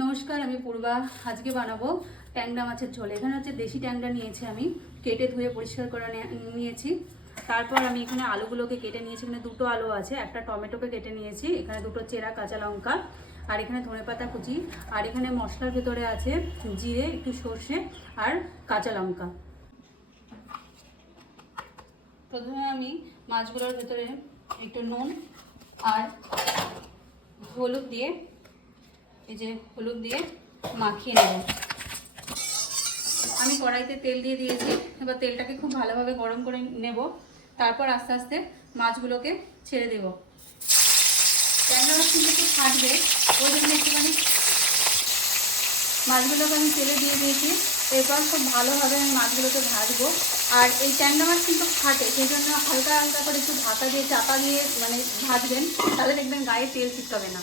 নমস্কার, আমি পূর্বা। আজকে বানাবো ট্যাংরা মাছের ঝোল। এখানে হচ্ছে দেশি ট্যাংরা নিয়েছি আমি, কেটে ধুয়ে পরিষ্কার করে নিয়েছি। তারপর আমি এখানে আলুগুলোকে কেটে নিয়েছি, এখানে দুটো আলু আছে, একটা টমেটোকে কেটে নিয়েছি, এখানে দুটো চেরা কাঁচা লঙ্কা, আর এখানে ধনেপাতা কুচি, আর এখানে মশলার ভেতরে আছে জিরে, একটু সর্ষে, আর কাঁচা লঙ্কা। প্রথমে আমি মাছগুলোর ভেতরে একটু নুন আর হলুদ দিয়ে এই যে হলুদ দিয়ে মাখিয়ে নেব। আমি কড়াইতে তেল দিয়ে দিয়েছি। এবার তেলটাকে খুব ভালোভাবে গরম করে নেব। তারপর আস্তে আস্তে মাছগুলোকে ছেড়ে দেব। ট্যাংরা মাছ কিন্তু একটু ফাটবে, ওই জন্য একটুখানি মাছগুলোকে আমি তেলে দিয়ে দিয়েছি। এরপর খুব ভালোভাবে আমি মাছগুলোকে ভাজবো। আর এই ট্যাংরা মাছ কিন্তু ফাটে, সেই জন্য হালকা হালকা করে একটু ঢাকা দিয়ে, চাপা দিয়ে মানে ভাজবেন, তাহলে দেখবেন গায়ে তেল চিটকাবে না।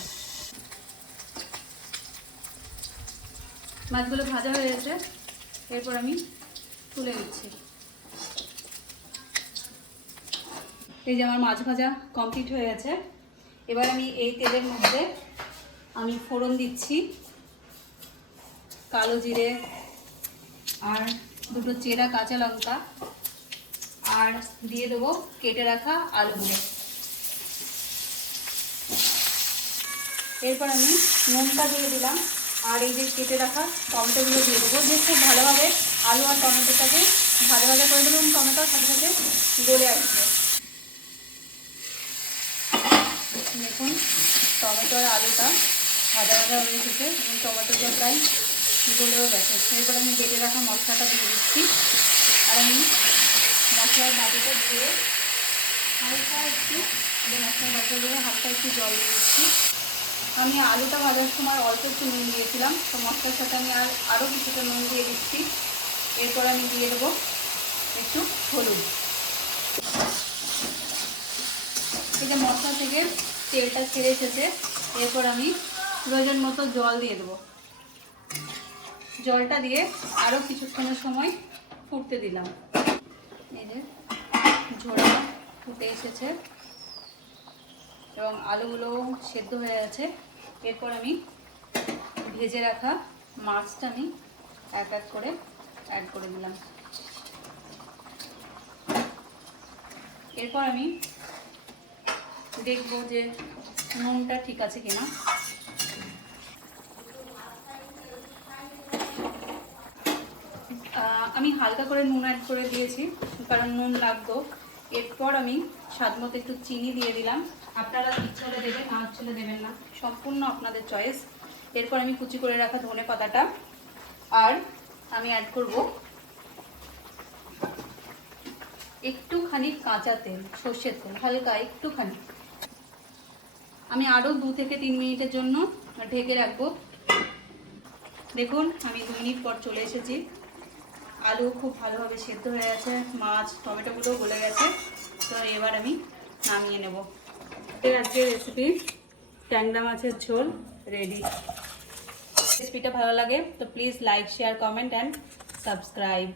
মাছগুলো ভাজা হয়ে গেছে। এরপর আমি তুলে নিচ্ছি। এই যে আমার মাছ ভাজা কমপ্লিট হয়ে গেছে। এবার আমি এই তেলের মধ্যে আমি ফোড়ন দিচ্ছি। কালো জিরে আর দুটো চেরা কাঁচা লঙ্কা আর দিয়ে দেবো কেটে রাখা আলুগুলো। এরপর আমি নুনটা দিয়ে দিলাম। আর এই যে কেটে রাখা টমেটোগুলো দিয়ে দেবো। দিয়ে খুব ভালোভাবে আলু আর টমেটোটাকে ভালো ভালো করে দেবো এবং টমেটোর সাথে সাথে গলে আসবে। দেখুন, টমেটো আর আলুটা ভাজা ভাজা হয়ে এসেছে এবং টমেটোটা প্রায় গলেও গেছে। এরপর আমি বেটে রাখা মশলাটা দিয়ে দিচ্ছি। আর আমি মশলার বাটিটা দিয়ে হালকা একটু, যে মশলার বাটিটা দিয়ে হালকা একটু জল দিয়ে দিচ্ছি। আমি আলুটা ভাজার সময় অল্প একটু নুন দিয়েছিলাম। তো মশলার সাথে আমি আর আরও কিছুটা নুন দিয়ে দিচ্ছি। এরপর আমি দিয়ে দেবো একটু হলুদ। এই যে মশলা থেকে তেলটা ছেড়ে এসেছে, এরপর আমি প্রয়োজন মতো জল দিয়ে দেবো। জলটা দিয়ে আরও কিছুক্ষণের সময় ফুটতে দিলাম। এই যে ঝোলটা ফুটে এসেছে। এবং আলুগুলোও সেদ্ধ হয়ে গেছে। এরপর আমি ভেজে রাখা মাছটা আমি এক এক করে অ্যাড করে দিলাম। এরপর আমি দেখব যে নুনটা ঠিক আছে কিনা। আমি হালকা করে নুন অ্যাড করে দিয়েছি, কারণ নুন লাগতো। এরপর আমি স্বাদ মতো একটু চিনি দিয়ে দিলাম। আপনারা ইচ্ছে দেবেন, না ইচ্ছে দেবেন না। সম্পূর্ণ আপনাদের চয়েস এরপর আমি কুচি করে রাখা ধনে পাতাটা। আর আমি অ্যাড করব একটুখানি কাঁচা তেল, সর্ষের তেল, হালকা একটুখানি। আমি আরও দু থেকে তিন মিনিটের জন্য ঢেকে রাখব। দেখুন, আমি দু মিনিট পর চলে এসেছি। আলু খুব ভালোভাবে সেদ্ধ হয়ে গেছে, মাছ টমেটোগুলো গলে গেছে। তো এবার আমি নামিয়ে নেব। আজকে রেসিপি ট্যাংরা মাছের ঝোল রেডি রেসিপিটা ভালো লাগে, তো please like share comment and subscribe